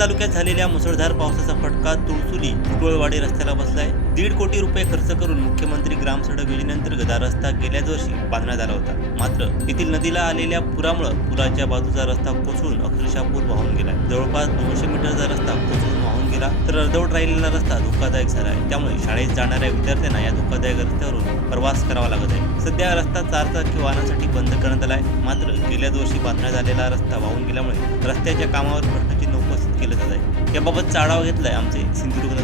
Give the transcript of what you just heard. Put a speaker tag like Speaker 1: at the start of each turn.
Speaker 1: तालुक्यात झालेल्या मुसळधार पावसाचा फटका तुळसुली कुटुळवाडी रस्त्याला बसलाय. दीड कोटी रुपये खर्च करून मुख्यमंत्री ग्राम सडक योजनेअंतर्गत हा रस्ता गेल्याच वर्षी बांधण्यात आला होता. मात्र येथील नदीला आलेल्या पुरामुळे पुराच्या बाजूचा रस्ता कोसळून अक्षरशः पूर वाहून गेला जवळपास दोनशे मीटरचा रस्ता कोसळून वाहून गेला तर अर्धवट राहिलेला रस्ता धोकादायक झाला आहे. त्यामुळे शाळेत जाणाऱ्या विद्यार्थ्यांना या धोकादायक रस्त्यावरून प्रवास करावा लागत आहे. सध्या रस्ता चारचाकी वाहनांसाठी बंद करण्यात आला आहे. मात्र गेल्याच वर्षी बांधण्यात आलेला रस्ता वाहून गेल्यामुळे रस्त्याच्या कामावर प्रश्नचिन्ह केलं जात आहे याबाबत आढावा घेतलाय आमचे सिंधुदुर्ग